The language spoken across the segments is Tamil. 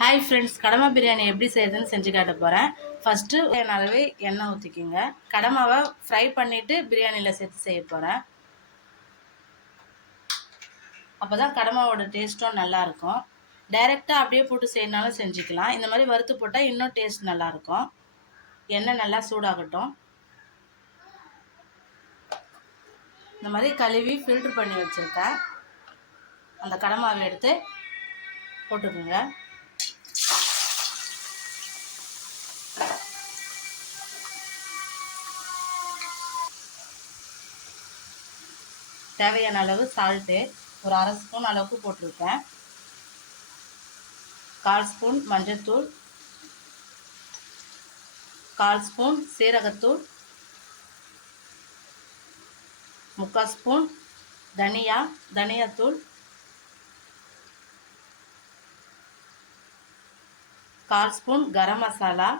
ஹாய் ஃப்ரெண்ட்ஸ், கடமை பிரியாணி எப்படி செய்யுதுன்னு செஞ்சு காட்ட போகிறேன். ஃபஸ்ட்டு அளவு எண்ணெய் ஊற்றிக்கிங்க. கடமாவை ஃப்ரை பண்ணிவிட்டு பிரியாணியில் சேர்த்து செய்ய போகிறேன். அப்போ தான் கடமாவோட டேஸ்ட்டும் நல்லாயிருக்கும். டைரெக்டாக அப்படியே போட்டு செய்யணுனாலும் செஞ்சுக்கலாம். இந்த மாதிரி வறுத்து போட்டால் இன்னும் டேஸ்ட் நல்லாயிருக்கும். எண்ணெய் நல்லா சூடாகட்டும். இந்த மாதிரி கழுவி ஃபில்ட்ரு பண்ணி வச்சுருக்கேன். அந்த கடமாவை எடுத்து போட்டுக்குங்க. தேவையான அளவு சால்ட்டு ஒரு அரை ஸ்பூன் அளவுக்கு போட்டிருக்கேன். 1/4 ஸ்பூன் மஞ்சள்தூள், 1/4 ஸ்பூன் சீரகத்தூள், 3/4 ஸ்பூன் தனியாத்தூள், 1/4 spoon garam masala,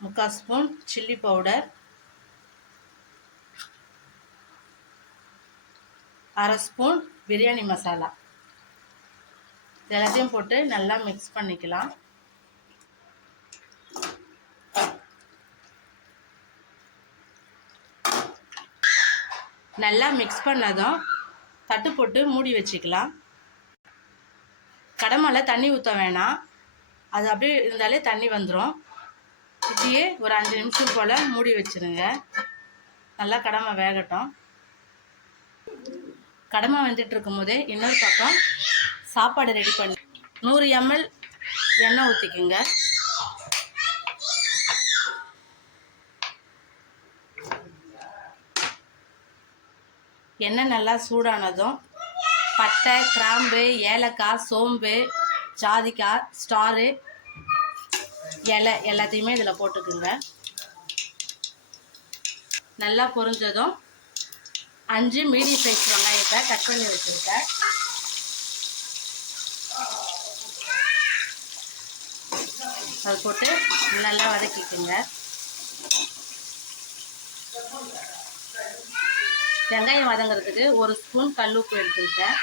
3/4 spoon chilli powder, 1/2 spoon biryani masala. எல்லாத்தையும் போட்டு நல்லா மிக்ஸ் பண்ணிக்கலாம். நல்லா மிக்ஸ் பண்ணதும் தட்டு போட்டு மூடி வச்சுக்கலாம். கடமையில் தண்ணி ஊற்ற வேணாம், அது அப்படியே இருந்தாலே தண்ணி வந்துடும். இப்படியே ஒரு 5 நிமிஷம் போல் மூடி வச்சுருங்க. நல்லா கடமை வேகட்டும். கடமை வந்துட்டு இருக்கும் போதே இன்னொரு பக்கம் சாப்பாடு ரெடி பண்ணி 100 ml எண்ணெய் ஊற்றிக்குங்க. எண்ணெய் நல்லா சூடானதும் பட்டை, கிராம்பு, ஏலக்காய், சோம்பு, ஜாதிக்காய், ஸ்டாரு, இலை எல்லாத்தையுமே இதில் போட்டுக்குங்க. நல்லா பொரிஞ்சதும் 5 மீடியம் சைஸ் வெங்காயத்தை கட் பண்ணி வச்சுருக்கேன். அது போட்டு நல்லா வதக்கிக்குங்க. வெங்காயம் வதங்கிறதுக்கு 1 ஸ்பூன் கல்லுப்பு எடுத்துருக்கேன்.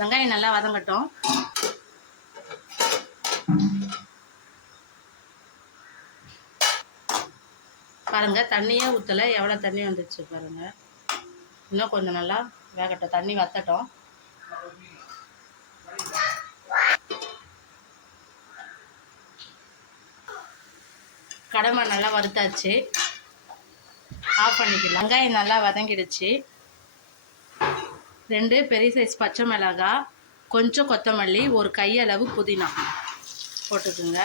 வெங்காயம் நல்லா வதங்கட்டும். பாருங்கள், தண்ணியே ஊற்றலை, எவ்வளோ தண்ணி வந்துச்சு பாருங்கள். இன்னும் கொஞ்சம் நல்லா வேகட்டும், தண்ணி வற்றட்டும். கடமை நல்லா வறுத்தாச்சு, ஆஃப் பண்ணிக்கலாம். வெங்காயம் நல்லா வதங்கிடுச்சு. 2 பெரிய சைஸ் பச்சை மிளகாய், கொஞ்சம் கொத்தமல்லி, ஒரு கையளவு புதினா போட்டுக்குங்க.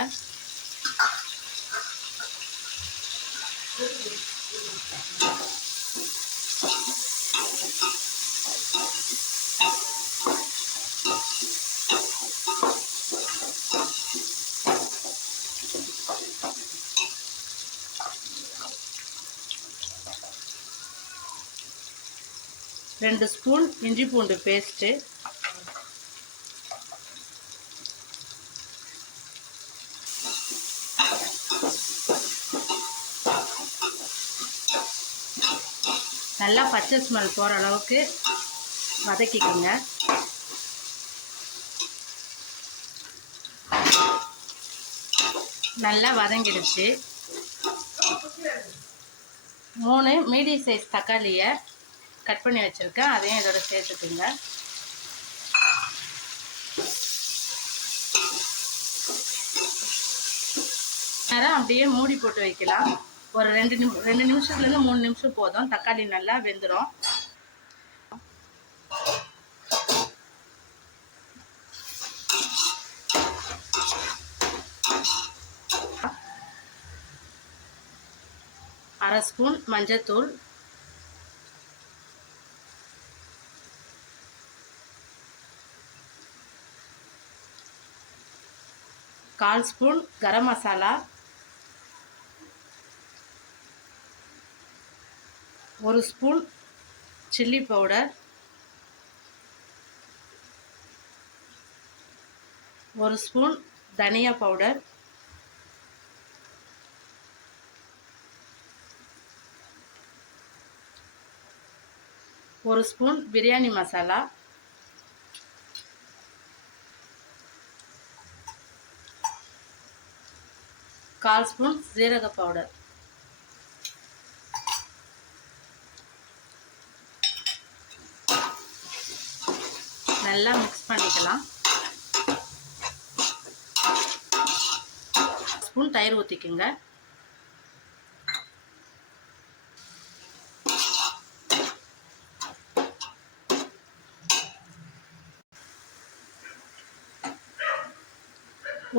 ரெண்டு ஸ்பூன் இஞ்சி பூண்டு பேஸ்ட்டு, நல்லா பச்சை ஸ்மெல் போகிற அளவுக்கு வதக்கிக்கோங்க. நல்லா வதங்கிடுச்சு. 3 மீடியம் சைஸ் தக்காளியை கட் பண்ணி வச்சுருக்கேன், அதையும் இதோட சேர்த்துக்குங்க. நேரம் அப்படியே மூடி போட்டு வைக்கலாம். ஒரு 2 நிமிஷத்துலேருந்து 3 நிமிஷம் போதும், தக்காளி நல்லா வெந்துடும். அரை ஸ்பூன் மஞ்சள்தூள், 1/4 spoon garam masala, 1 spoon chilli powder, 1 spoon தனியா powder, 1 spoon biryani masala, 1/4 spoon ஜீரக பவுடர், நல்லா மிக்ஸ் பண்ணிக்கலாம். 1 ஸ்பூன் தயிர் ஊற்றிக்குங்க.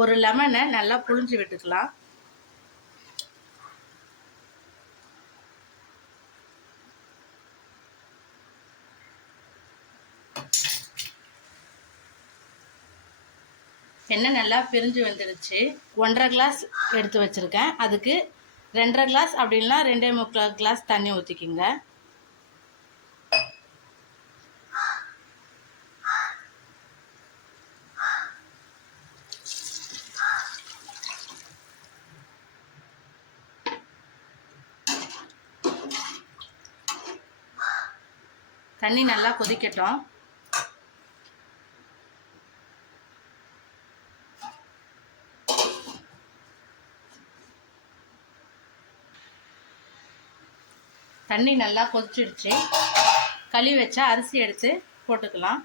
ஒரு லெமனை நல்லா புழிஞ்சு விட்டுக்கலாம். எண்ணெய் நல்லா பிரிஞ்சு வந்துடுச்சு. 1/2 கிளாஸ் எடுத்து வச்சுருக்கேன். அதுக்கு 2/2 கிளாஸ் அப்படின்னா 2.25 கிளாஸ் தண்ணி ஊற்றிக்கிங்க. தண்ணி நல்லா கொதிக்கட்டும். தண்ணி நல்லா கொதிச்சிடுச்சு. கழுவி வச்ச அரிசி எடுத்து போட்டுக்கலாம்.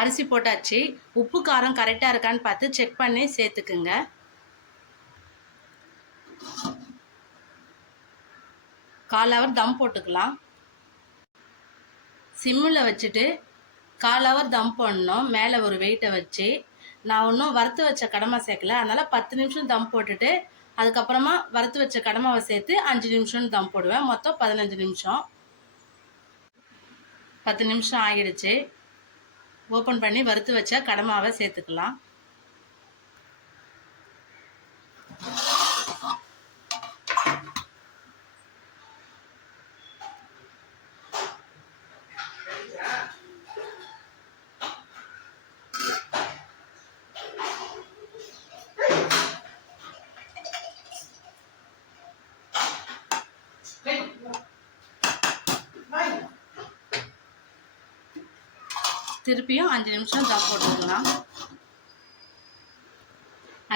அரிசி போட்டாச்சு. உப்பு காரம் கரெக்டாக இருக்கான்னு பார்த்து செக் பண்ணி சேர்த்துக்குங்க. கால் தம் போட்டுக்கலாம். சிம்மில் வச்சுட்டு 1/4 தம் போடணும். மேலே ஒரு வெயிட்டை வச்சு. நான் இன்னும் வறுத்து வச்ச கடமை சேர்க்கல, அதனால் 10 நிமிஷம் தம் போட்டுட்டு அதுக்கப்புறமா வறுத்து வச்ச கடமாவை சேர்த்து 5 நிமிஷம் தம் போடுவேன். மொத்தம் 15 நிமிஷம். 10 நிமிஷம் ஆகிடுச்சு. ஓப்பன் பண்ணி வறுத்து வச்ச கடமாவை சேர்த்துக்கலாம். திருப்பியும் 5 நிமிஷம் தம் போட்டுக்கலாம்.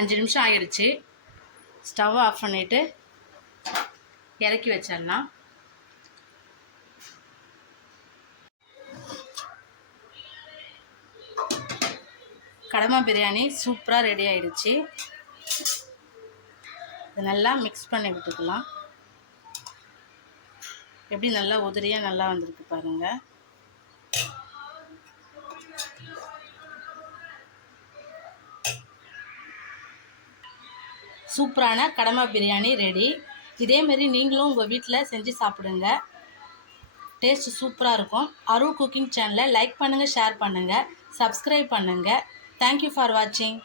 5 நிமிஷம் ஆகிடுச்சு. ஸ்டவ் ஆஃப் பண்ணிவிட்டு இறக்கி வச்சிடலாம். கடமா பிரியாணி சூப்பராக ரெடி ஆகிடுச்சு. இது நல்லா மிக்ஸ் பண்ணி விட்டுக்கலாம். எப்படி நல்லா உதிரியாக நல்லா வந்திருக்கு பாருங்கள். சூப்பரான கடமா பிரியாணி ரெடி. இதேமாரி நீங்களும் உங்கள் வீட்டில் செஞ்சு சாப்பிடுங்க. டேஸ்ட் சூப்பராக இருக்கும். அருள் குக்கிங் சேனலை லைக் பண்ணுங்கள், ஷேர் பண்ணுங்கள், சப்ஸ்கிரைப் பண்ணுங்கள். தேங்க்யூ ஃபார் வாட்சிங்.